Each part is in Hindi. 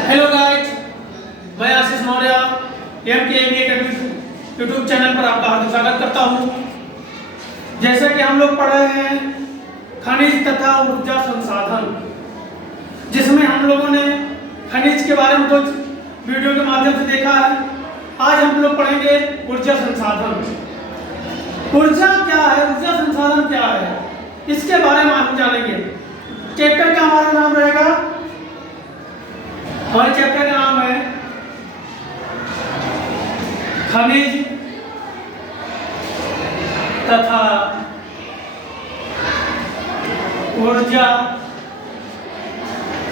हेलो गाइस, मैं आशीष मौर्य MKMA यूट्यूब चैनल पर आपका हार्दिक स्वागत करता हूं। जैसे कि हम लोग पढ़ रहे हैं खनिज तथा ऊर्जा संसाधन, जिसमें हम लोगों ने खनिज के बारे में कुछ वीडियो के माध्यम से देखा है। आज हम लोग पढ़ेंगे ऊर्जा संसाधन। ऊर्जा क्या है, ऊर्जा संसाधन क्या है, इसके बारे में हम जानेंगे। चैप्टर का हमारा नाम रहेगा, हमारे चैप्टर का नाम है खनिज तथा ऊर्जा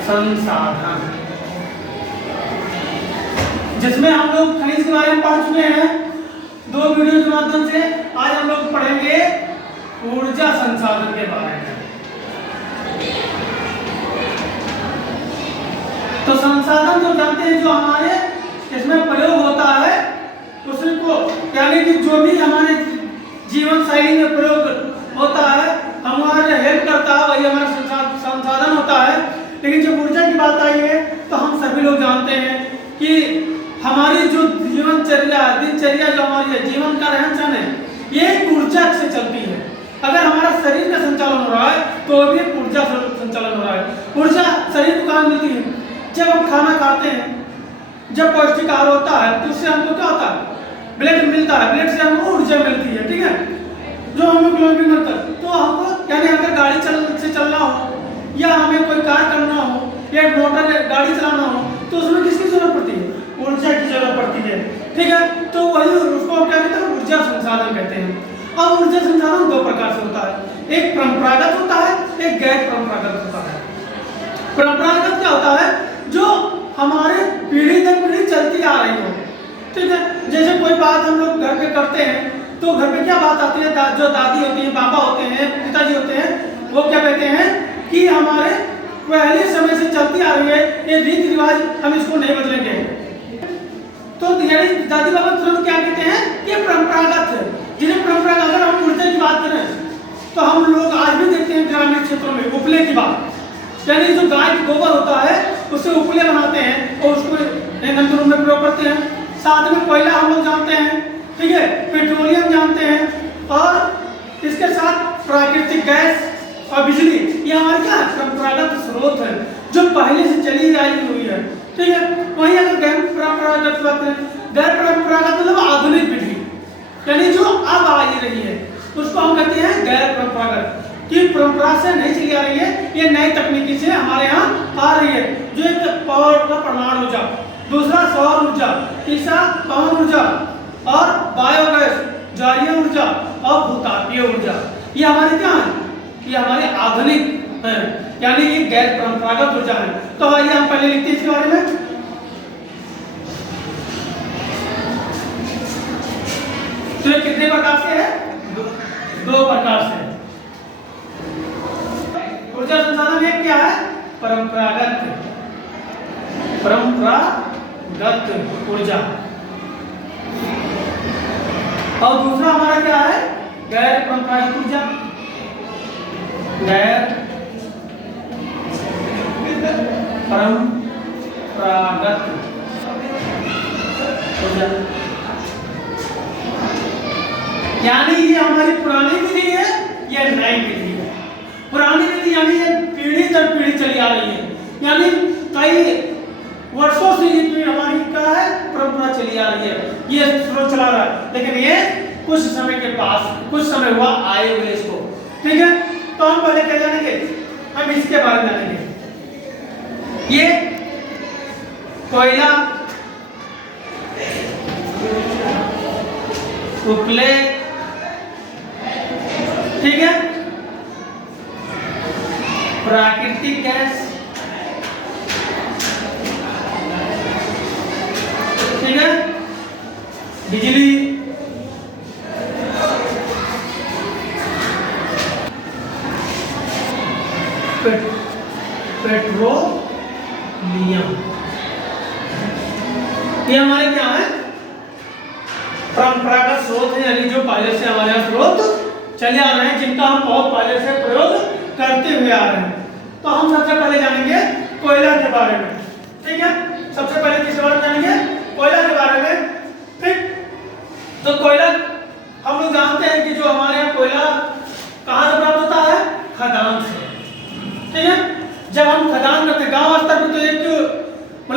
संसाधन, जिसमें हम लोग खनिज के बारे में पढ़ चुके हैं 2 वीडियो के माध्यम से। आज हम लोग पढ़ेंगे ऊर्जा संसाधन के बारे में। तो संसाधन तो जानते हैं, जो हमारे इसमें प्रयोग होता है उसको, यानी कि जो भी हमारे जीवन शैली में प्रयोग होता है, हमारे हेल्प करता है, वही हमारा संसाधन होता है। लेकिन जब ऊर्जा की बात आई है तो हम सभी लोग जानते हैं कि हमारी जो जीवनचर्या, दिनचर्या जो हमारी है, जीवन का रहन सहन है, ये ऊर्जा से चलती है। अगर हमारा शरीर का संचालन हो रहा है तो भी ऊर्जा संचालन हो रहा है। ऊर्जा शरीर को कहाँ मिलती है? जब हम खाना खाते हैं, जब पौष्टिक आहार होता है तो उससे हमको क्या होता है? ब्लड मिलता है, ब्लड से हमको ऊर्जा मिलती है, ठीक है, जो हमें ग्लोबिन मिलता है। तो हमको, यानी अगर गाड़ी से चलना हो या हमें कोई कार्य करना हो या मोटर गाड़ी चलाना हो तो उसमें किसकी जरूरत पड़ती है? ऊर्जा की जरूरत पड़ती है, ठीक है। तो वही उसको हम क्या कहते हैं? ऊर्जा संसाधन कहते हैं। अब ऊर्जा संसाधन 2 प्रकार से होता है, एक परंपरागत होता है, एक गैर परंपरागत होता है। परंपरागत क्या होता है? जो हमारे पीढ़ी दर पीढ़ी चलती आ रही हो, ठीक है। जैसे कोई बात हम लोग घर पे करते हैं तो घर पे क्या बात आती है? जो दादी होती है, पापा होते हैं, पिताजी होते हैं, वो क्या कहते हैं कि हमारे पहले समय से चलती आ रही है ये रीति रिवाज, हम इसको नहीं बदलेंगे। तो यानी दादी बाबा तुरंत क्या कहते हैं? ये परंपरागत है। जिन्हें परंपरागत, अगर हम ऊर्जा की बात करें तो हम लोग आज भी देखते हैं ग्रामीण क्षेत्रों में उपले की बात, यानी जो गाय का गोबर होता है उससे उपले बनाते हैं और उसको ईंधन के रूप में प्रयोग करते हैं। साथ में कोयला हम लोग जानते हैं, ठीक है, पेट्रोलियम जानते हैं, और इसके साथ प्राकृतिक गैस और बिजली, ये हमारे क्या परंपरागत स्रोत है जो पहले से चली आई हुई है, ठीक है। वहीं अगर गैर परंपरागत बात करें, गैर परंपरागत मतलब आधुनिक विधि, यानी जो अब आ रही है उसको हम कहते हैं गैर परंपरागत, कि परंपरा से नहीं चली आ रही है, ये नई तकनीकी से हमारे यहाँ आ रही है। जो एक पावर का परमाणु ऊर्जा, दूसरा सौर ऊर्जा, तीसरा पवन ऊर्जा और बायोगैस, ज्वारीय ऊर्जा और भूतापीय ऊर्जा, ये हमारे क्या है? ये हमारे आधुनिक है, यानी ये गैर परंपरागत ऊर्जा है। तो आइए हम पहले लिखते हैं इसके बारे में। तो ये कितने प्रकार से है? 2 प्रकार से। ऊर्जा संसाधन एक क्या है? परंपरागत ऊर्जा, और दूसरा हमारा क्या है? गैर परंपरागत ऊर्जा, गैर परंपरागत ऊर्जा, यानी ये हमारी पुरानी विधि है, ये नई विधि है। पुरानी विधि यानी ये पीढ़ी दर पीढ़ी चली आ रही है, यानी कई वर्षों से ये पीढ़ी हमारी क्या है? परंपरा चली आ रही है, ये स्रोत चला रहा है। लेकिन ये कुछ समय के पास, कुछ समय हुआ आए हुए इसको, ठीक है। तो हम पहले क्या जानेंगे? हम इसके बारे में जानेंगे। ये कोयला, उपले, ठीक है, प्राकृतिक गैस, ठीक है, बिजली, पेट्रोलियम, ये हमारे क्या है? परंपरागत स्रोत है, यानी जो पहले से हमारे यहाँ स्रोत चले आ रहे हैं, जिनका हम बहुत पहले से प्रयोग करते हुए आ रहे हैं। तो हम सबसे पहले जानेंगे कोयला के बारे में, ठीक है।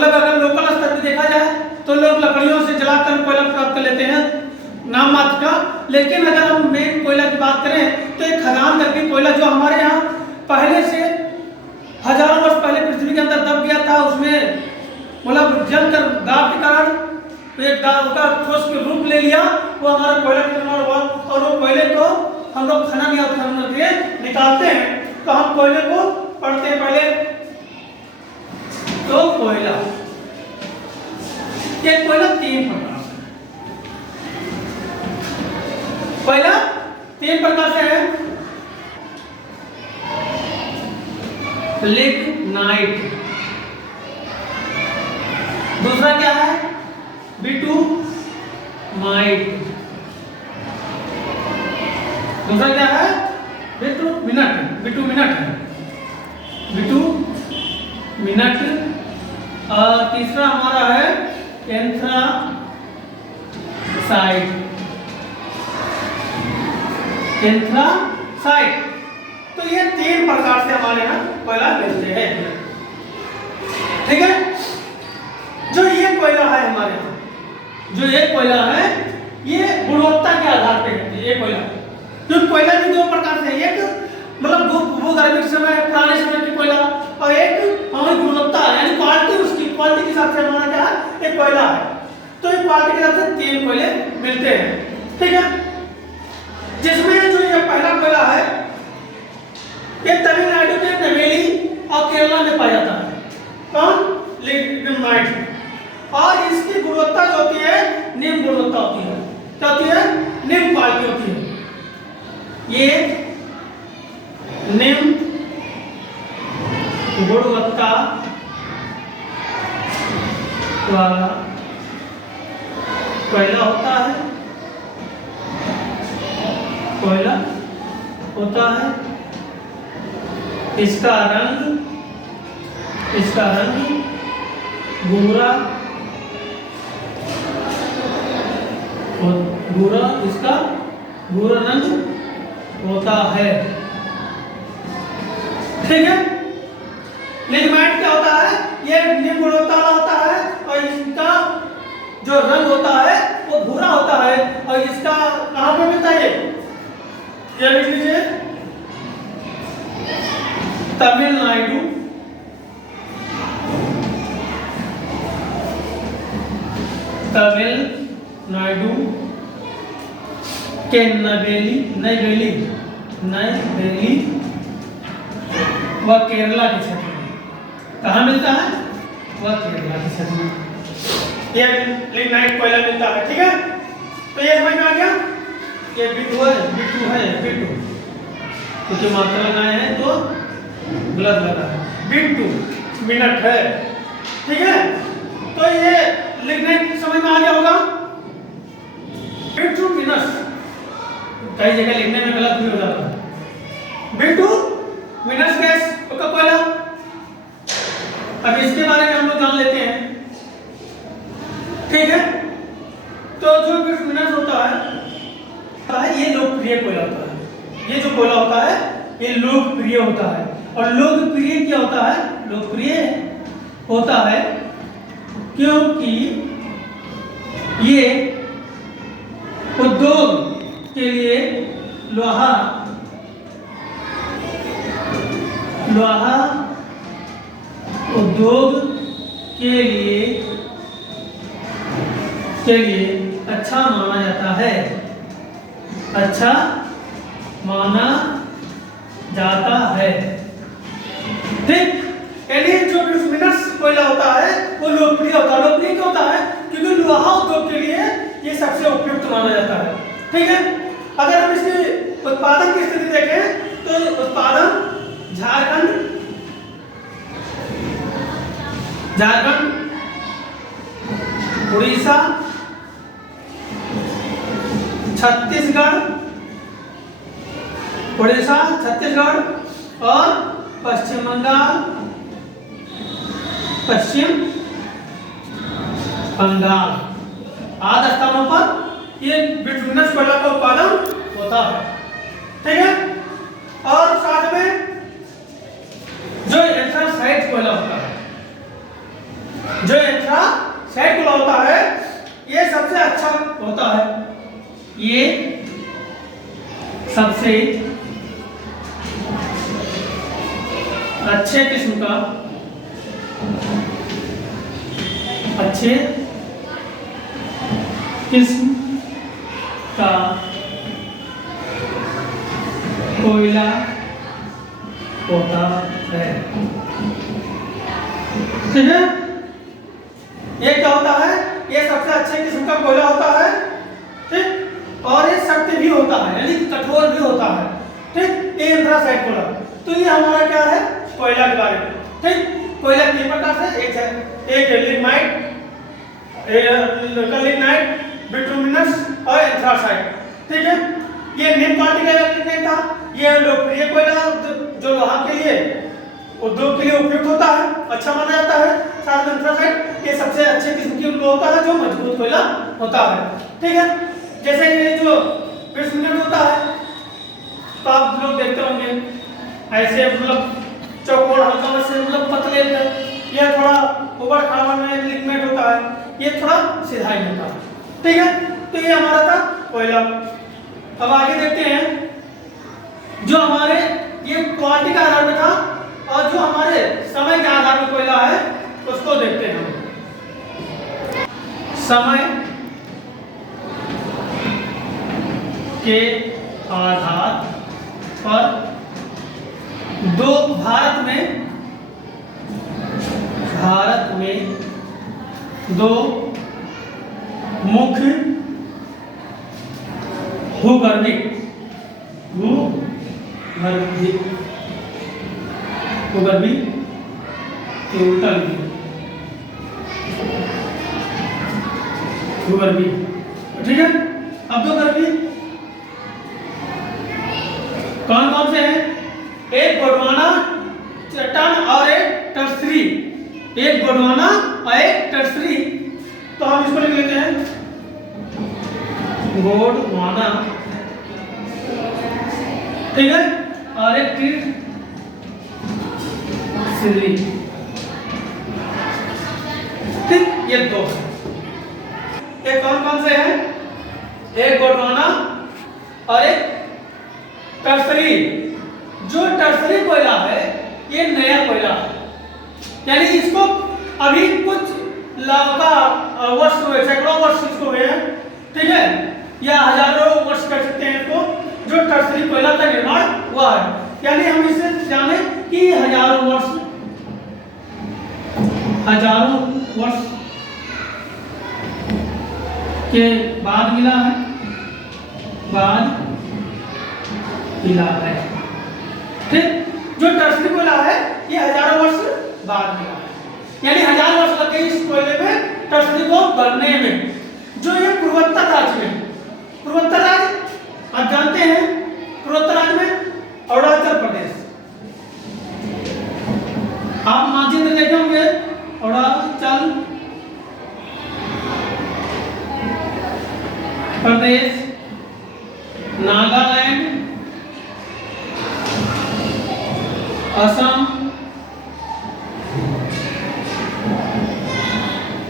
मतलब अगर लोकल स्तर पर देखा जाए तो लोग लकड़ियों से जलाकर कोयला प्राप्त कर लेते हैं नाम मात्र का। लेकिन अगर हम मेन कोयला की बात करें तो एक खदान करके कोयला जो हमारे यहाँ पहले से हजारों वर्ष पहले पृथ्वी के अंदर दब गया था, उसमें मतलब जलकर दाब के कारण एक दाब का ठोस के रूप ले लिया, वो हमारा कोयला का निर्माण हुआ। और वो कोयले को हम लोग खनन या उत्खनन करके निकालते हैं। तो हम कोयले को पढ़ते हैं पहले। तो कोयला, ये कोयला 3 प्रकार से, कोयला 3 प्रकार से है। लिग्नाइट, दूसरा क्या है बिटुमाइट, दूसरा क्या है बिटुमिनट है, बिटुमिनट। तीसरा हमारा है एंथ्रासाइट। तो ये 3 प्रकार से हमारे यहाँ कोयला मिलते हैं। ठीक है, जो ये कोयला है हमारे यहाँ, जो ये कोयला है ये गुणवत्ता के आधार पे है। ये कोयला, तो कोयला भी 2 प्रकार से है, एक मतलब भूगर्भिक समय पुराने समय की कोयला, और एक हमारी गुणवत्ता यानी क्वालिटी, उसकी क्वालिटी के हिसाब से हमारा क्या है एक कोयला है। तो ये क्वालिटी के हिसाब से 3 कोयले मिलते हैं। ठीक है, जिसमें जो ये पहला कोयला है ये तमिलनाडु के नवेली और केरला में पाया जाता है। कौन? लिग्नाइट। और इसकी गुणवत्ता जो होती है निम्न गुणवत्ता होती है। क्या होती है? निम्न क्वालिटी होती है। ये निम्न गुणवत्ता वाला कोयला होता है, कोयला होता है। इसका रंग भूरा, इसका भूरा रंग होता है। ठीक है, लिग्नाइट क्या होता है? ये निम्न गुणवत्ता वाला होता है और इसका जो रंग होता है वो भूरा होता है। और इसका कहाँ पे मिलता है? ये लिख लीजिए, तमिलनाडु के नवेली व केरला के क्षेत्र में। कहाँ मिलता है? वह केरला के क्षेत्र में ये लिग्नाइट कोयला मिलता है। ठीक है, तो ये समझ में आ गया। ये बिटू है क्योंकि मात्रा लगाए हैं तो गलत लगा है, बिटुमिनट है। ठीक है, तो ये लिग्नाइट समझ में आ गया होगा। बिटुमिनस कई जगह लिखने में गलत भी हो जाता है। बिटुमिनस गैस का कोयला, अब इसके बारे में हम लोग जान लेते हैं। ठीक है, तो जो बिटुमिनस होता है ये लोकप्रिय कोयला होता है। ये जो कोयला होता है ये लोकप्रिय होता है। और लोकप्रिय क्या होता है? लोकप्रिय होता है क्योंकि ये उद्योग के लिए लोहा उद्योग के लिए अच्छा माना जाता है, अच्छा माना जाता है। ठीक, यानी जो बिटुमिनस कोयला होता है वो लोकप्रिय होता है। लोकप्रिय क्यों होता है? क्योंकि लोहा उद्योग के लिए ये सबसे उपयुक्त माना जाता है। ठीक है, अगर हम इसकी उत्पादन की स्थिति देखें तो उत्पादन झारखंड, उड़ीसा, छत्तीसगढ़ और पश्चिम बंगाल आदि स्थानों पर ये बिटुमिनस कोयला का उत्पादन होता है। ठीक है, और साथ में जो एंथ्रासाइट कोयला होता है, जो एंथ्रासाइट कोला होता है ये सबसे अच्छा होता है, ये सबसे अच्छे किस्म का कोयला होता है। ठीक है, ये क्या होता है, ये सबसे अच्छे किस्म का कोयला होता है। ठीक, और ये सख्त भी होता है यानी कठोर भी होता है। ठीक, ये एंथ्रासाइट कोला। तो ये हमारा क्या है, कोयला के बारे में। ठीक, कोयला तीन प्रकार से, एक है लिग्नाइट, लिग्नाइट, बिटुमिनस और एंथ्रासाइट। ठीक है, ये निम्न क्वालिटी का लिग्नाइट था, ये लोकप्रिय कोयला जो लोहा के लिए, उद्योग के लिए उपयुक्त होता है, अच्छा माना जाता है। साथ में एंथ्रासाइट ये सबसे अच्छे किस्म की होता है जो मजबूत कोयला होता है। ठीक है, जैसे ये जो बिटुमिनस होता है तो आप लोग देखते होंगे ऐसे मतलब चौकोर हल्का से मतलब पतले, यह थोड़ा ऊपर खावा में लिग्नाइट होता है, ये थोड़ा सीधा ही होता है। ठीक है, तो ये हमारा था कोयला। अब आगे देखते हैं जो हमारे ये क्वालिटी का आधार पे था और जो हमारे समय के आधार पे कोयला है उसको देखते हैं हम। समय के आधार पर भारत में दो मुख्य भूगर्भिक ठीक है, अब दो गर्मी कौन कौन से हैं, एक गोंडवाना चट्टान और एक टर्सरी, एक गोंडवाना और एक टर्सरी। तो हम इसको लिख लेते हैं गोंडवाना, ठीक है, और एक टर्सरी। ठीक, ये दो ये कौन कौन से हैं, एक गोंडवाना और एक टर्सरी। जो टर्सरी कोयला है ये नया कोयला है, यानी इसको अभी कुछ लाखों वर्ष हुए, सैकड़ों वर्ष इसको हुए हैं। ठीक है, या हजारों वर्ष कर सकते हैं इसको, जो टर्सरी कोयला का निर्माण हुआ है। यानी हम इसे जाने कि हजारों वर्ष के बाद मिला है, ठीक। जो टर्सरी कोयला है ये हजारों वर्ष बाद मिला है, यानी 1000 वर्ष लगे इस कोयले में टर्सरी को बनने में। जो ये पूर्वोत्तर राज्य आप जानते हैं, पूर्वोत्तर राज्य में अरुणाचल प्रदेश, आप मानचित्र देखे होंगे, अरुणाचल प्रदेश, नागालैंड, असम,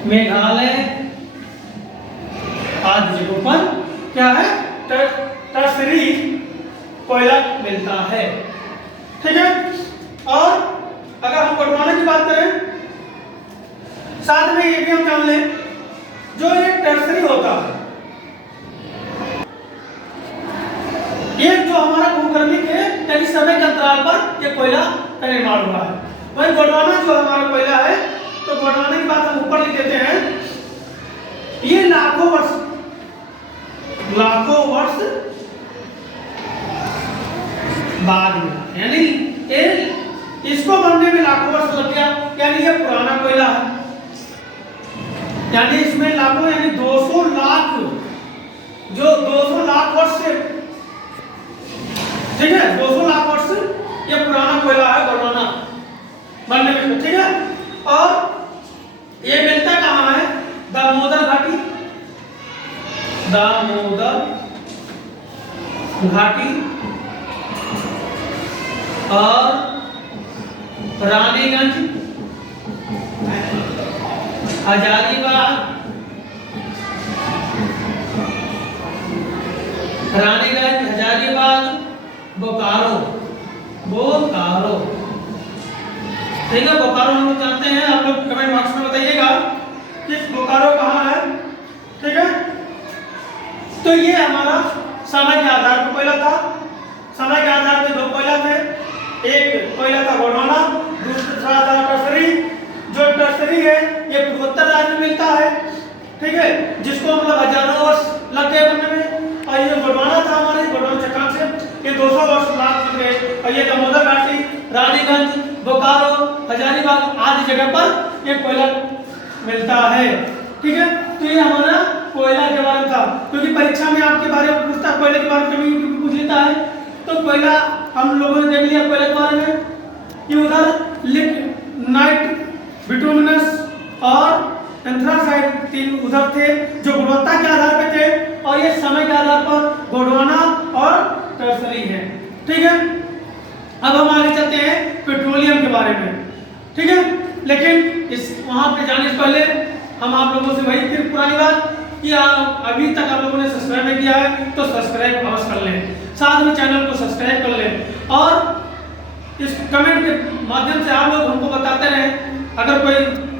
मेघालय आदि जगहों पर क्या है, टर्सरी कोयला मिलता है। ठीक है, और अगर हम गोंडवाना की बात करें, साथ में ये भी हम जान लें, जो ये टर्सरी होता है ये जो हमारा भूगर्भी के यानी समय के अंतराल पर ये कोयला का निर्माण हुआ है। वही गोंडवाना जो हमारा कोयला है, तो गोंडवाना की बात हम ऊपर लिख देते हैं, ये लाखों वर्ष बाद में, यानी इसको बनने में लाखों वर्ष लग गया, यानी ये पुराना कोयला है। यानी इसमें लाखों यानी 200 लाख, जो 200 लाख वर्ष से, ठीक है, 200 लाख वर्ष ये पुराना कोयला है गोंडवाना बनने में। ठीक है, और ये मिलता कहाँ है, दामोदर घाटी और रानीगंज हजारीबाग, रानीगंज, हजारीबाग, बोकारो, बोकारो। ठीक है, बोकारो हम लोग जानते हैं, आप लोग कमेंट बॉक्स में बताइएगा कि बोकारो कहाँ है। ठीक है, तो ये हमारा समय के आधार पर कोयला था। समय के आधार पर दो कोयला थे, एक कोयला था गोंडवाना, दूसरा था टर्सरी। जो टर्सरी है ये पूर्वोत्तर राज्य में मिलता है। ठीक है, जिसको मतलब हजारों वर्ष लग गए बनने में। और ये गोंडवाना था हमारे, गोंडवाना चट्टान से ये 200 वर्ष लग गए। और ये दामोदर घाटी, रानीगंज, बोकारो, हजारीबाग आदि जगह पर ये कोयला मिलता है। ठीक है, तो ये हमारा कोयला के बारे में था, क्योंकि परीक्षा में आपके बारे में पूछता, कोयले के बारे में कभी पूछ लेता है। तो कोयला हम लोगों ने देख लिया कोयले के बारे में कि उधर नाइट, बिटुमिनस और एंथ्रासाइट तीन उधर थे जो गुणवत्ता के आधार पर थे, और ये समय के आधार पर गोंडवाना और टर्सरी है। ठीक है, अब हम आगे चलते हैं पेट्रोलियम के बारे में। ठीक है, लेकिन इस वहां पे जाने से पहले हम आप लोगों से वही फिर पुरानी बात कि अभी तक आप लोगों ने सब्सक्राइब नहीं किया है तो सब्सक्राइब अवश्य कर लें, साथ में चैनल को सब्सक्राइब कर लें, और इस कमेंट के माध्यम से आप लोग हमको बताते रहें। अगर कोई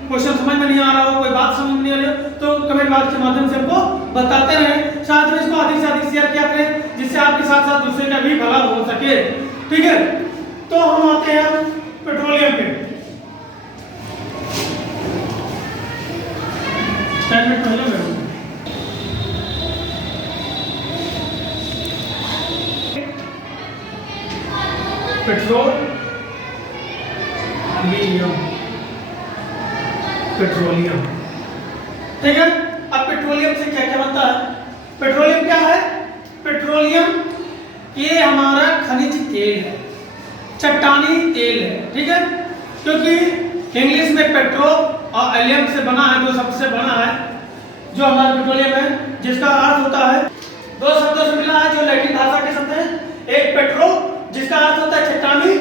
क्वेश्चन समझ में नहीं आ रहा हो, कोई बात समझ में नहीं आ रही हो, तो कमेंट बॉक्स के माध्यम से हमको बताते रहें। साथ में इसको अधिक से अधिक शेयर किया करें, जिससे आपके साथ साथ दूसरे का भी भला हो सके। ठीक है, तो हम आते हैं पेट्रोलियम पे। 10 मिनट पहले पेट्रोलियम। ठीक है, अब पेट्रोलियम से क्या क्या बनता है? पेट्रोलियम क्या है? पेट्रोलियम ये हमारा खनिज तेल है, चट्टानी तेल है। ठीक है, क्योंकि इंग्लिश में पेट्रो और एलियम से बना है, जो सबसे बना है जो हमारा पेट्रोलियम है, जिसका अर्थ होता है, दो शब्दों से मिला है जो लैटिन भाषा के शब्द हैं। एक पेट्रो जिसका अर्थ होता है चट्टानी,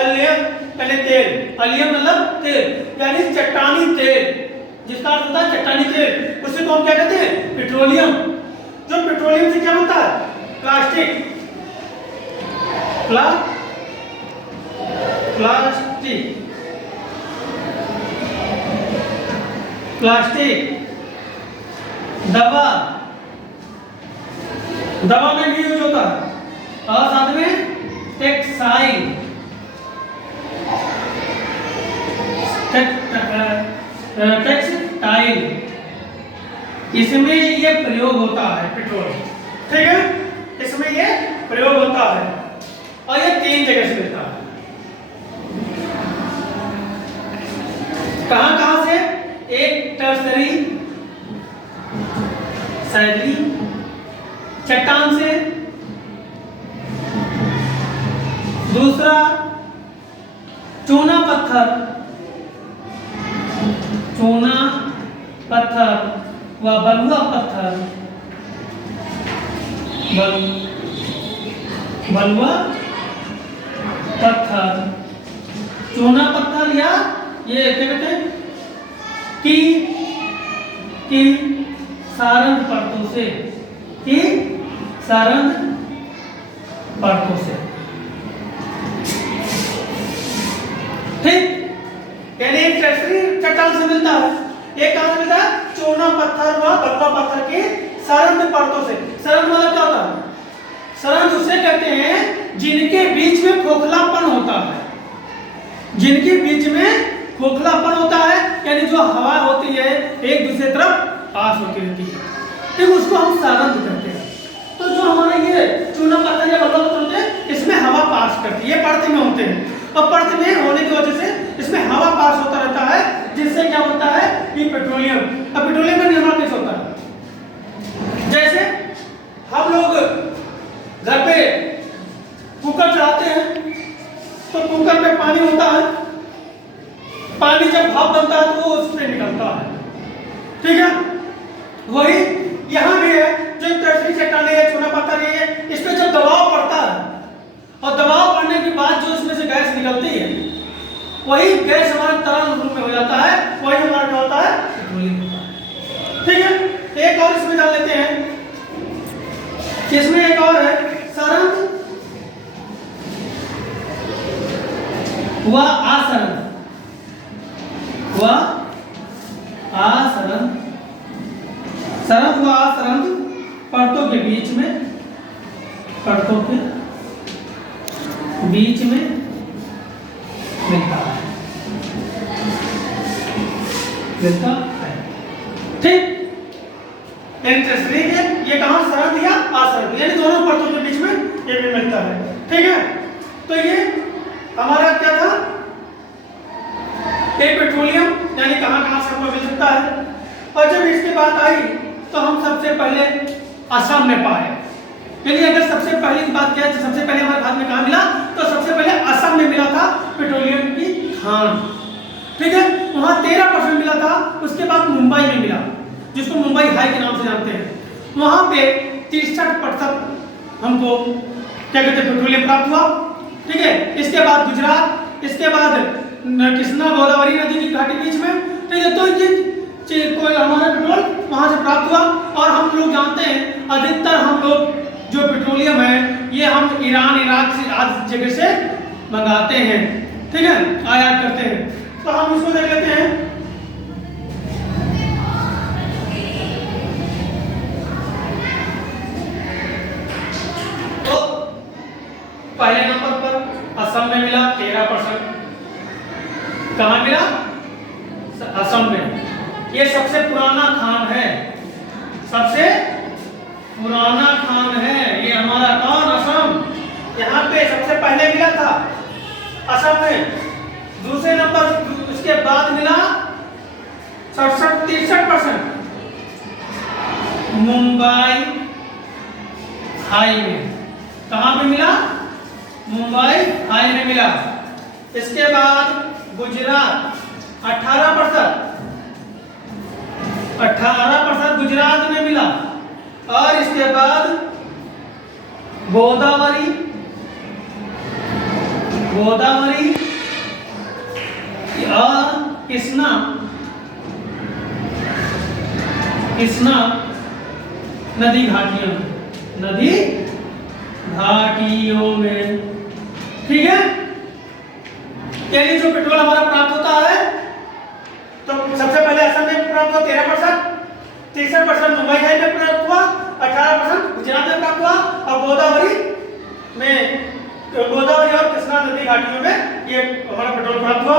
एलियम यानी तेल, एलियम मतलब तेल यानी चट्टानी तेल, जिसका अर्थ होता है चट्टानी तेल, उसे को हम क्या कहते हैं? पेट्रोलियम। जो पेट्रोलियम से क्या बनता है? प्लास्टिक, प्लास्टिक, दवा, दवा में भी यूज होता है, और साथ में टेक्सटाइल, टेक्सटाइल, इसमें ये प्रयोग होता है पेट्रोल। ठीक है, इसमें ये प्रयोग होता है, और ये 3 जगह से मिलता है। कहां कहां से? एक टर्सरी, सैडली, चट्टान से, दूसरा चूना पत्थर, चूना पत्थर व बलुआ पत्थर, बलुआ पत्थर, चूना पत्थर, या ये क्या कहते हैं कि सारंग परतों से, कि सारंग परतों से। ठीक, यानी एक टर्सरी चट्टान से मिलता है, एक कहां से मिलता है? चूना पत्थर व बलुआ पत्थर के सारंग परतों से। सारंग मतलब क्या होता है? सारंग उसे कहते हैं जिनके बीच में खोखलापन होता है, जिनके बीच में खोखलापन होता है, यानी जो हवा होती है एक दूसरे तरफ पास होती रहती है, ठीक, उसको हम सारंग कहते हैं। तो जो हमारा ये चूना पत्थर या बलुआ पत्थर होते हैं, इसमें हवा पास करती है, ये परत में होते हैं, और परत में होने की वजह से इसमें हवा पास होता रहता है, जिससे क्या होता है कि पेट्रोलियम। अब पेट्रोलियम का निर्माण कैसे होता है? जैसे हम लोग घर पे कुकर चढ़ाते हैं, तो कुकर में पानी होता है, पानी जब भाप बनता है तो वो उससे निकलता है। ठीक है, वही यहाँ भी है, जो टर्सरी चट्टानें है, चूना पत्थर है, इस पे जब दबाव पड़ता है, और दबाव पड़ने के बाद जो इसमें से गैस निकलती है, वही गैस हमारा तरल रूप में हो जाता है, वही हमारा क्या होता है, पेट्रोलियम होता है। ठीक है, एक और इसमें डाल लेते हैं, इसमें एक और है सरंध व आसरंध, व आसरंध, सरंध व आसरंध परतों के बीच में, परतों के बीच में मिलता है, मिलता है। ठीक, इंटरेस्टिंग है, ये कहाँ सरंध या आसरंध, यानी दोनों परतों के बीच में ये भी मिलता है। ठीक है, तो ये हमारा क्या था, एक पेट्रोलियम यानी कहाँ कहाँ से हमको मिल सकता है। और जब इसकी बात आई तो हम सबसे पहले असम में पाए, यानी अगर सबसे पहले की बात किया तो सबसे पहले हमारे भारत में कहाँ मिला, तो सबसे पहले असम में मिला था पेट्रोलियम की खान। ठीक है, वहाँ 13% मिला था, उसके बाद मुंबई में मिला, जिसको मुंबई हाई के नाम से जानते हैं, वहाँ पे 63% हमको क्या कहते हैं पेट्रोलियम प्राप्त हुआ। ठीक है, इसके बाद गुजरात, इसके बाद कृष्णा गोदावरी नदी की घाटी बीच में। ठीक है, तो ये कोई हमारा पेट्रोल वहाँ से प्राप्त हुआ। और हम लोग जानते हैं अधिकतर हम लोग जो पेट्रोलियम है ये हम ईरान, इराक से आदि जगह से मंगाते हैं। ठीक है, आयात करते हैं। तो हम उसको देख लेते हैं। तो पहले नंबर पर असम में मिला 13%। कहाँ मिला? असम में। ये सबसे पुराना खान है, सबसे पुराना खान है ये हमारा कौन? असम। यहाँ पे सबसे पहले मिला था असम में। दूसरे नंबर उसके बाद मिला 63% मुंबई हाई में। कहाँ पे मिला? मुंबई हाई में मिला। इसके बाद गुजरात 18% गुजरात में मिला। और इसके बाद गोदावरी और कृष्णा नदी घाटियों में। ठीक है, यानी जो पेट्रोल हमारा प्राप्त होता है तो सबसे पहले असम में प्राप्त हुआ 13%, 63% मुंबई हाई में प्राप्त हुआ, 18% गुजरात में प्राप्त हुआ और गोदावरी और कृष्णा नदी घाटियों में ये हमारा पेट्रोल प्राप्त हुआ।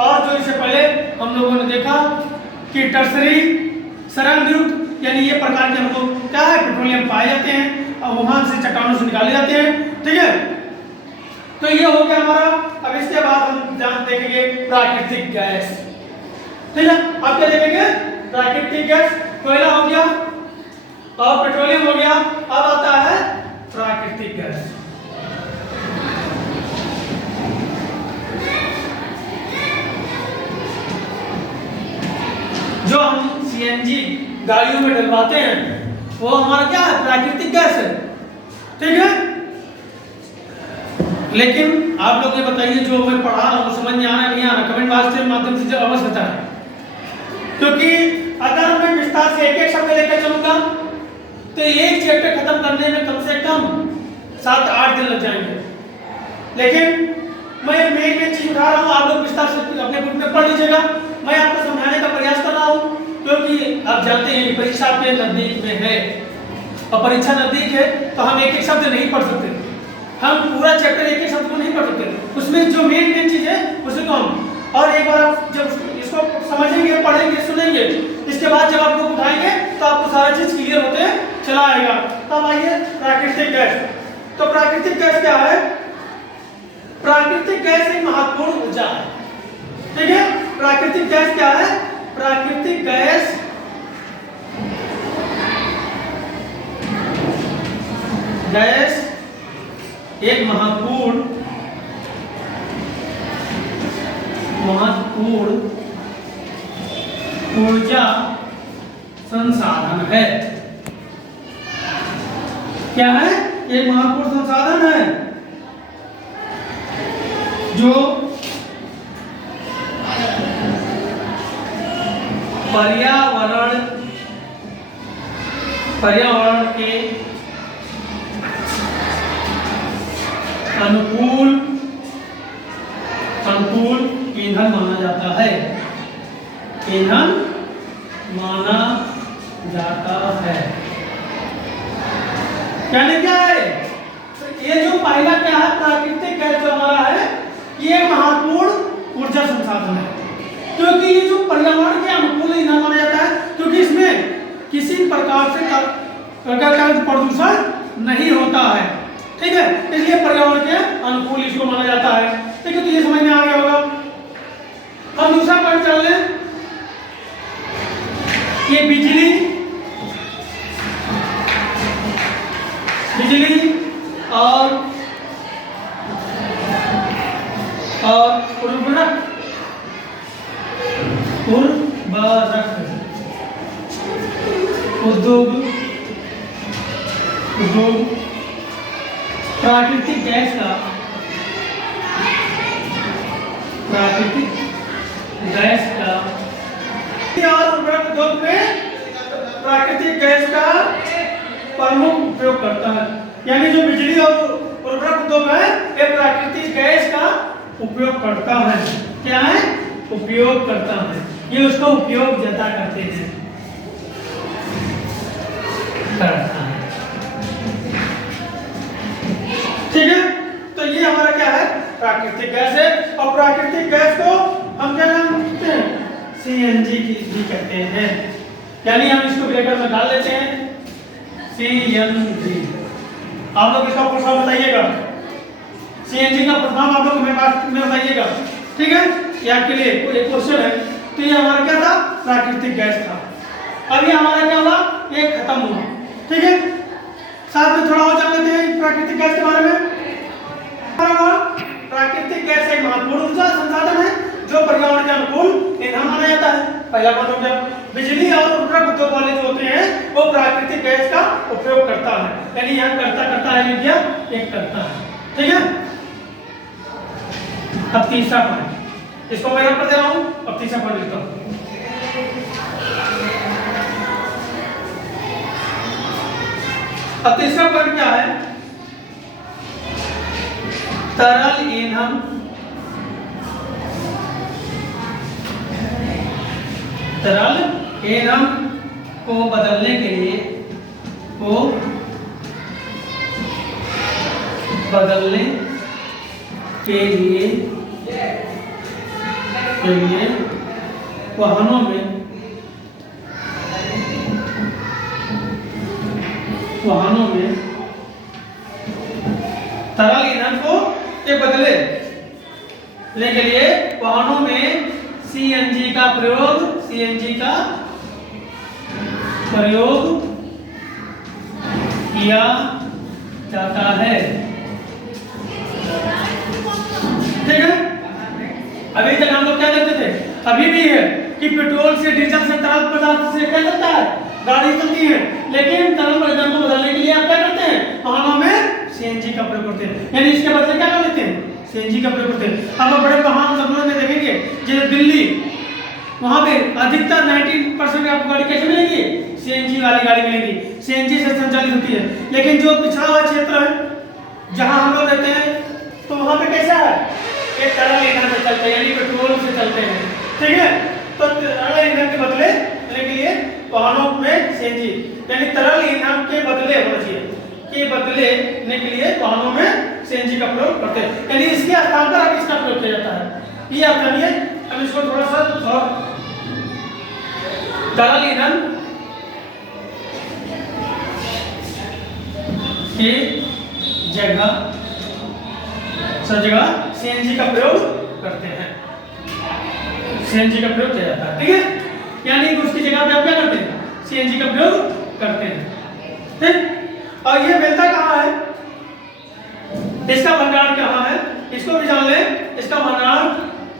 और जो इससे पहले हम लोगों ने देखा कि टर्सरी सरंध युक्त यानी ये प्रकार के हमको क्या है पेट्रोलियम पाए जाते हैं और वहां से चट्टानों से निकाले जाते हैं। ठीक है, तो ये हो गया हमारा। अब इसके बाद हम देखेंगे प्राकृतिक गैस। ठीक है, अब क्या देखेंगे? प्राकृतिक गैस। कोयला हो गया और पेट्रोलियम हो गया, अब आता है प्राकृतिक गैस। जो हम सीएनजी गाड़ियों में डलवाते हैं वो हमारा क्या है? प्राकृतिक गैस है। ठीक है, लेकिन आप लोग ये बताइए, जो मैं पढ़ा रहा हूँ समझ में आ रहा है नहीं आ रहा, कमेंट बॉक्स के माध्यम से अवश्य बताएं। क्योंकि अगर मैं विस्तार से एक शब्द लेकर चलूंगा तो एक चैप्टर खत्म करने में कम से कम 7-8 दिन लग जाएंगे। लेकिन मैं मेन चीज उठा रहा हूँ, आप लोग विस्तार से अपने बुक में पढ़ लीजिएगा। मैं आपको समझाने का प्रयास कर रहा हूँ क्योंकि आप जानते हैं कि परीक्षा आपके नजदीक में है और परीक्षा नजदीक है तो हम एक शब्द नहीं पढ़ सकते, हम पूरा चैप्टर एक शब्द को नहीं पढ़ सकते। उसमें जो मेन चीज है उसे तो हम, और एक बार आप जब इसको समझेंगे, पढ़ेंगे, सुनेंगे, इसके बाद जब आपको उठाएंगे तो आपको सारा चीज क्लियर होते चला आएगा। तब आइए प्राकृतिक गैस। तो प्राकृतिक गैस क्या है? प्राकृतिक गैस एक महत्वपूर्ण ऊर्जा है। ठीक है, प्राकृतिक गैस क्या है? प्राकृतिक गैस एक महत्वपूर्ण ऊर्जा संसाधन है। क्या है? एक महत्वपूर्ण संसाधन है जो पर्यावरण के अनुकूल ईंधन माना जाता है। ईंधन माना जाता है। यानी क्या है, ये जो पहला क्या है, प्राकृतिक गैस जो हमारा है, ये महत्वपूर्ण ऊर्जा संसाधन है, क्योंकि ये जो पर्यावरण के अनुकूल ईंधन माना जाता है, क्योंकि इसमें किसी प्रकार से प्रदूषण नहीं होता है। ठीक है, इसलिए पर्यावरण के अनुकूल इसको माना जाता है। ठीक है, तो ये समझ में आ गया होगा। हम दूसरा पॉइंट चल लें। ये बिजली और उर्वरक उद्योग प्राकृतिक गैस का और उर्वरक उद्योग में प्राकृतिक गैस का प्रमुख उपयोग करता है। यानी जो बिजली और उर्वरक उद्योग है, ये प्राकृतिक गैस का उपयोग करता है। क्या है? उपयोग करता है। ये उसका उपयोग ज्यादा करते हैं, करता है। ठीक है, तो ये हमारा क्या है, प्राकृतिक गैस है। और प्राकृतिक गैस को हम क्या जानते हैं, सीएनजी भी कहते हैं। यानी हम इसको ब्रैकेट में डाल लेते हैं, सीएनजी। आप लोग इसका फुल फॉर्म बताइएगा, सीएनजी का फुल फॉर्म आप लोग में बताइएगा। ठीक है, ये आपके लिए कोई क्वेश्चन है। तो ये हमारा क्या था, प्राकृतिक गैस था। अभी हमारा क्या हुआ, ये खत्म हुआ। ठीक है, साथ में थोड़ा और जान लेते हैं प्राकृतिक गैस के बारे में। प्राकृतिक गैस एक महत्वपूर्ण ऊर्जा संसाधन है जो पर्यावरण के अनुकूल ईंधन माना जाता है। पहला पॉइंट हो गया। बिजली और उर्वरक उद्योग वाले जो होते हैं वो प्राकृतिक गैस का उपयोग करता है। यानी यह करता है विद्या, एक करता है। ठीक है, अब तीसरा पॉइंट, इसको मैं रख दे रहा हूं। अब तीसरा पॉइंट लिखता हूं। अब तीसरा पॉइंट क्या है, तरल ईंधन को बदलने के लिए वाहनों में तरल ईंधन को के बदले के लिए वाहनों में सीएनजी का प्रयोग किया जाता है। ठीक है, अभी तक हम लोग क्या करते थे, अभी भी है कि पेट्रोल से, डीजल से, तरल पदार्थ से क्या चलता है, गाड़ी चलती है। लेकिन तरल ईंधन को बदलने के लिए आप क्या करते हैं, वाहनों में सीएनजी का प्रयोग करते हैं। यानी इसके बदले क्या कर लेते हैं, सीएनजी का प्रयोग करते हैं। अब आप बड़े वाहन शहरों में देखेंगे, जैसे दिल्ली, वहां पे अधिकतर 90% आपको गाड़ी कैसे मिलेगी, सीएनजी वाली गाड़ी मिलेगी, सीएनजी से संचालित होती है। लेकिन जो पिछड़ा हुआ क्षेत्र है जहां हम लोग रहते हैं, तो वहां पे कैसा है, ये तरल ईंधन से चलते हैं, यानी पेट्रोल से चलते हैं। ठीक है, तो तरल ईंधन के बदले के लिए वाहनों में सीएनजी, यानी तरल ईंधन के बदले होना चाहिए, के बदले के लिए वाहनों में सीएनजी का प्रयोग करते हैं। यानी इसके स्थान पर अब इसका प्रयोग किया जाता है। ये आप जानिए। अब इसको थोड़ा सा और, तरल ईंधन की जगह सीएनजी का प्रयोग करते हैं, सीएनजी का प्रयोग किया जाता है। ठीक है, यानी उसकी जगह पे आप क्या करते हैं, सीएनजी का प्रयोग करते हैं। ठीक, और ये मिलता कहाँ है, इसका भंडार कहाँ है, इसको भी जान लें। इसका भंडार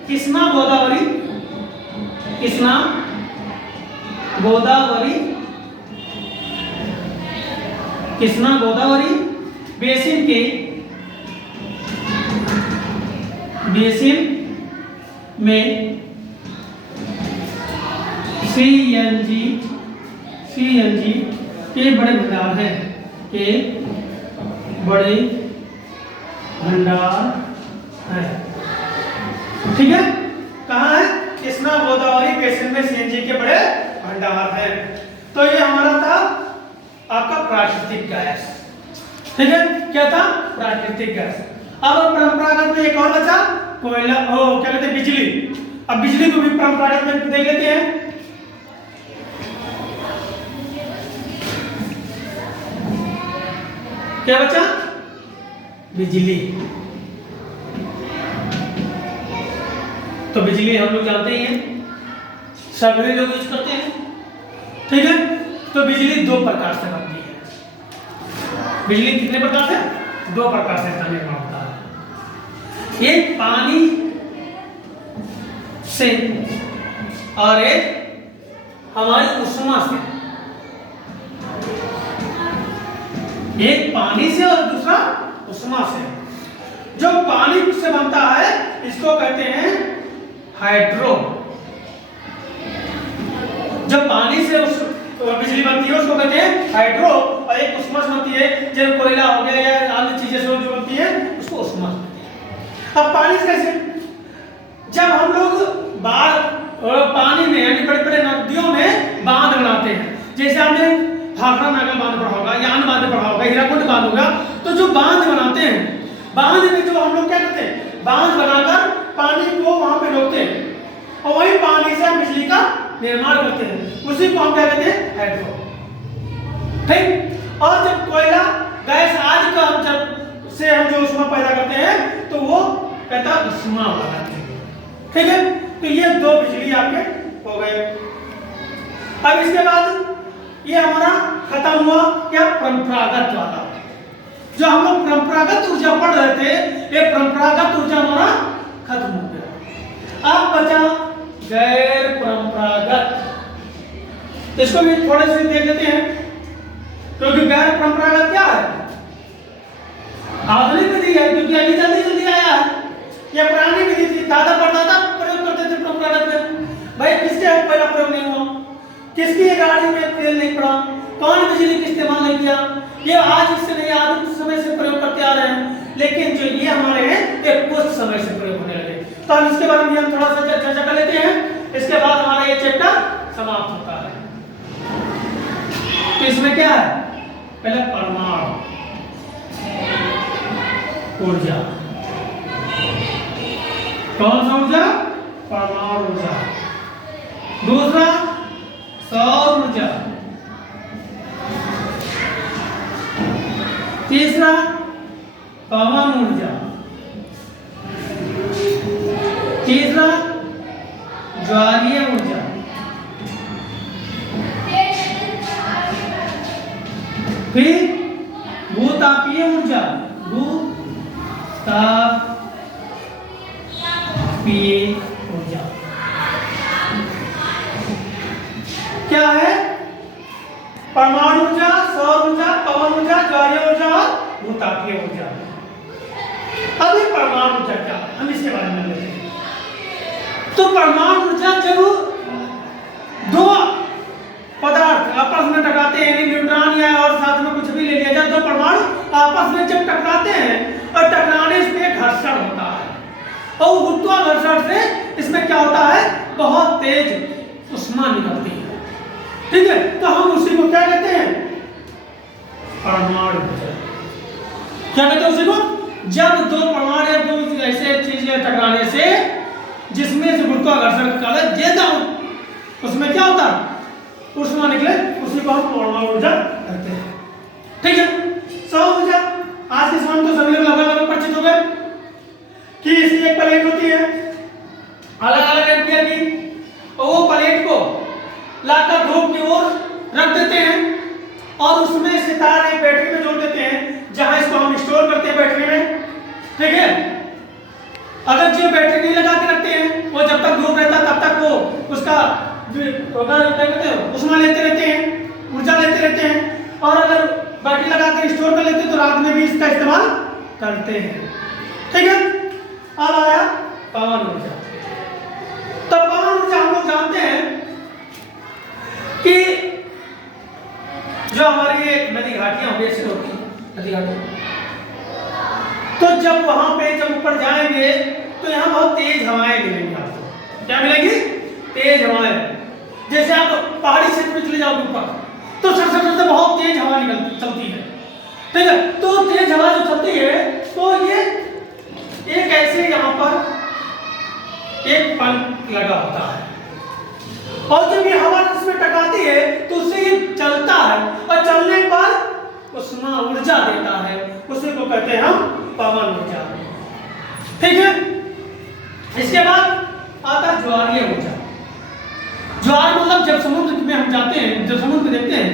कृष्णा गोदावरी बेसिन में CNG के बड़े भंडार हैं, के बड़े भंडार है। ठीक है, कहाँ है? कृष्णा गोदावरी बेसिन में CNG के बड़े भंडार हैं। तो ये हमारा था आपका प्राकृतिक गैस। ठीक है, क्या था? प्राकृतिक गैस। अब परंपरागत में एक और बचा, कोयला, क्या कहते हैं, बिजली। अब बिजली को भी परंपरागत में देख लेते हैं। क्या बचा? बिजली। तो बिजली हम लोग जानते ही हैं, सभी लोग यूज करते हैं। ठीक है, तो बिजली दो प्रकार से बनती है। बिजली कितने प्रकार से? दो प्रकार से इसका निर्माण होता है। एक पानी से और एक हमारी उष्मा से। एक पानी से और दूसरा उष्मा से। जो पानी से बनता है इसको कहते हैं हाइड्रो। जब पानी से बिजली बनती है उसको कहते हैं हाइड्रो, और एक उष्मा से बनती है, जब कोयला हो गया या अन्य चीजें से जो बनती है उसको उष्मा कहते हैं। अब पानी से कैसे? जब हम लोग पानी में यानी बड़े बड़े नदियों में बांध बनाते हैं, जैसे हमने भाखड़ा नागल बांध पढ़ा होगा, यान बांध पढ़ा होगा, हीराकुंड बांध होगा, तो जो बांध बनाते हैं, बांध में जो हम लोग क्या करते हैं, बांध बनाकर पानी को वहां पे रोकते हैं और वही पानी से हम बिजली का निर्माण करते हैं, उसी को हम क्या कहते हैं? हाइड्रो। ठीक। और जब कोयला, गैस आदि का जब से हम जो उष्मा पैदा करते हैं तो वो कहता है उष्मा बनाते हैं। ठीक है, तो ये दो बिजली आपके हो गए। अब इसके बाद ये हमारा खत्म हुआ क्या? परंपरागत वाला। जो हम लोग परंपरागत ऊर्जा पढ़ रहे थे, ये परंपरागत ऊर्जा हमारा खत्म हो गया। अब बचा गैर परंपरागत। इसको भी थोड़े से देख लेते हैं, क्योंकि गैर परंपरागत क्या है? आधुनिक विधि है, क्योंकि अभी जल्दी जल्दी आया है। यह पुरानी विधि थी, दादा परदादा प्रयोग करते थे परंपरागत में। भाई किसके पहला प्रयोग नहीं हुआ? किसकी गाड़ी में तेल नहीं पड़ा? कौन बिजली का इस्तेमाल नहीं किया? ये आज इससे नहीं, आधुनिक समय से प्रयोग करते आ रहे हैं, लेकिन जो ये हमारे हैं ये कुछ समय से प्रयोग होने लगे। तो हम इसके बारे में हम थोड़ा सा चर्चा कर लेते हैं, इसके बाद हमारा ये चैप्टर समाप्त होता है। तो इसमें क्या है? पहले परमाणु ऊर्जा। कौन सा ऊर्जा? परमाणु ऊर्जा। दूसरा सौर ऊर्जा। तीसरा पवन ऊर्जा। तीसरा ज्वारीय ऊर्जा। फिर भूतापीय ऊर्जा। भूतापीय ऊर्जा क्या है? परमाणु ऊर्जा, सौर ऊर्जा, पवन ऊर्जा, ज्वारीय ऊर्जा और भूतापीय ऊर्जा। अब ये परमाणु ऊर्जा क्या है, हम इसके बारे में लेते हैं। तो परमाणु ऊर्जा जब दो पदार्थ आपस में टकराते हैं, यानी न्यूट्रॉन या और साथ में कुछ भी ले लिया जाए, दो परमाणु आपस में जब टकराते हैं और टकराने से घर्षण होता है, और गुरुत्वाकर्षण से इसमें क्या होता है? बहुत तेज उष्मा निकलती है। ठीक है, तो हम उसी को क्या कहते हैं? परमाणु ऊर्जा। क्या कहते हैं उसी को? जब दो परमाणु या दो ऐसे चीजें टकराने से जिसमें से गुरुत्वाकर्षण का ज्यादा उसमें क्या होता है? उष्मा निकले, उसी को हम परमाणु ऊर्जा कहते हैं। ठीक है, सौर ऊर्जा आज के समय तो सभी लोग लगभग परिचित हो गए कि इसकी एक प्लेट होती है अलग अलग एम्पियर की, और वो प्लेट को लाकर धूप की ओर रख देते हैं और उसमें सितारे बैटरी में जोड़ देते हैं, जहां इसको हम स्टोर करते हैं बैटरी में। ठीक है, अगर जो बैटरी नहीं लगा के रखते हैं वो जब तक धूप रहता है तब तक वो उसका उष्मा लेते रहते हैं, ऊर्जा लेते रहते हैं, और अगर बैटरी लगा कर स्टोर कर लेते हैं तो रात में भी इसका इस्तेमाल करते हैं। ठीक है, अब आया पवन ऊर्जा। तो पवन ऊर्जा हम लोग जानते हैं जो हमारी ये नदी घाटियां होंगी ऐसे होती हैं नदी घाटियां, तो जब वहां पे जब ऊपर जाएंगे तो यहाँ बहुत तेज हवाएं मिलेंगी आपको। क्या मिलेंगी? तेज हवाएं। जैसे आप पहाड़ी क्षेत्र में चले जाओगे ऊपर तो सर से बहुत तेज हवा चलती है, ठीक है। तो तेज हवा जो चलती है तो ये एक ऐसे यहाँ पर एक पंख लगा होता है और जब ये हवा इसमें टकराती है तो उससे ये चलता है और चलने पर उसमें ऊर्जा देता है, उसी को कहते हैं हम पवन ऊर्जा, ठीक है। इसके बाद आता ज्वारीय ऊर्जा। ज्वार मतलब जब समुद्र में हम जाते हैं, जब समुद्र में देखते हैं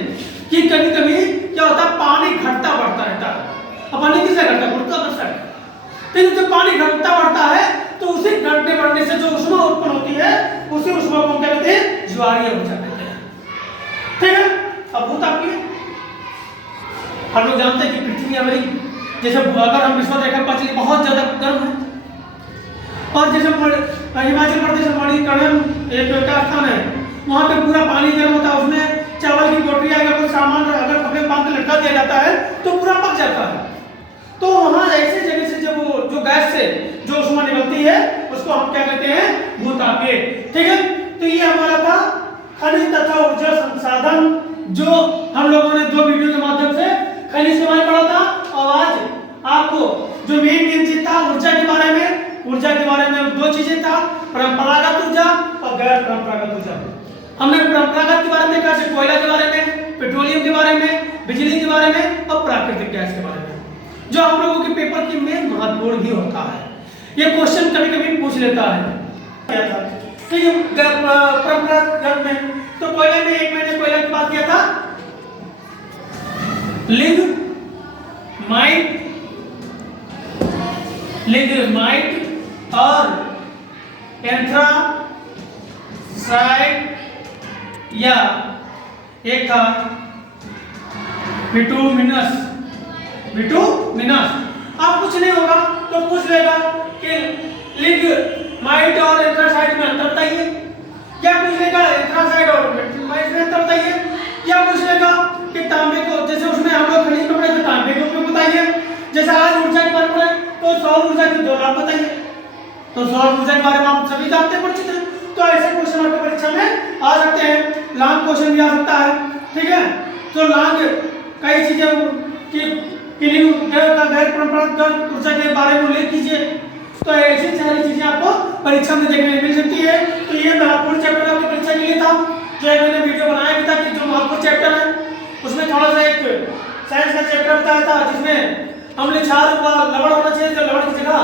कि कभी कभी क्या होता है पानी घटता बढ़ता रहता है। अब पानी किससे घटता बढ़ता है? लेकिन जब पानी घटता बढ़ता है तो उसी घटने बढ़ने से जो ऊष्मा उत्पन्न होती है उसी ऊष्मा को क्या कहते हैं? ज्वारीय ऊर्जा कहते हैं, ठीक है। अब होता क्या हम लोग जानते हैं कि पृथ्वी हमारी जैसे अगर हम विश्व रेखा पर चलिए बहुत ज्यादा गर्म है, और जैसे हिमाचल प्रदेश में मणिकर्ण एक स्थान है, वहाँ पे पूरा पानी गर्म होता है, उसमें चावल की बोटी अगर कोई सामान अगर कपड़े बांध के लटका दिया जाता है तो पूरा पक जाता है। तो वहाँ ऐसे जगह से जब वो जो गैस से जो ऊष्मा निकलती है उसको हम क्या कहते हैं? भूतापीय, ठीक है। तो ये हमारा था खनिज तथा ऊर्जा संसाधन, जो हम लोगों ने 2 वीडियो के माध्यम से खनिज के बारे में पढ़ा था। और आज आपको जो मेन चीज था ऊर्जा के बारे में, ऊर्जा के बारे में 2 चीजें था, परंपरागत ऊर्जा और गैर परंपरागत ऊर्जा। हमने परंपरागत के बारे में कहा, कोयला के बारे में, पेट्रोलियम के बारे में, बिजली के बारे में और प्राकृतिक गैस के बारे में, जो हम लोगों के पेपर की में महत्वपूर्ण भी होता है। ये क्वेश्चन कभी कभी पूछ लेता है। तो ये परंपरागत में तो कोयले में एक मैंने कोयला की बात किया था, लिग्नाइट और एंथ्रासाइट, या एक था बिटुमिनस। आप कुछ नहीं होगा तो पूछ लेगा कि लिग्नाइट और एंथ्रासाइट में अंतर बताइए, क्या पूछ लेगा? एंथ्रासाइट और लिग्नाइट में अंतर बताइए, या पूछ लेगा कि तांबे को, जैसे उसमें हम लोग खनिज में पढ़े तो तांबे को उपयोग बताइए। जैसे आज ऊर्जा के बारे में पढ़े तो सौर ऊर्जा के 2 लाभ बताइए, तो सौर ऊर्जा के बारे में आप सभी जानते परिचित हैं। तो ऐसे क्वेश्चन आपके परीक्षा में आ सकते हैं, लॉन्ग क्वेश्चन भी आ सकता है, ठीक है। तो लॉन्ग कई चीजें कि गैर परंपरागत ऊर्जा के बारे में उल्लेख कीजिए, तो ऐसी सारी चीजें आपको परीक्षा में देखने में मिल सकती है। तो ये महत्वपूर्ण चैप्टर आपकी परीक्षा के लिए था, जो मैंने वीडियो बनाया भी था कि जो महत्वपूर्ण चैप्टर है उसमें थोड़ा सा एक साइंस का चैप्टर बताया था, जिसमें हमने 4 लवण होना चाहिए, तो लवण की जगह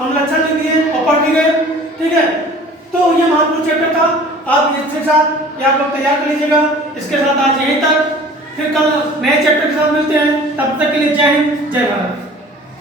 हम लक्षण लिख दिए और पढ़ भी गए, ठीक है। तो ये महत्वपूर्ण चैप्टर था, आप इसके साथ आप लोग तैयार कर लीजिएगा। इसके साथ आज यहीं तक, फिर कल नए चैप्टर के साथ मिलते हैं, तब तक के लिए जय हिंद जय भारत।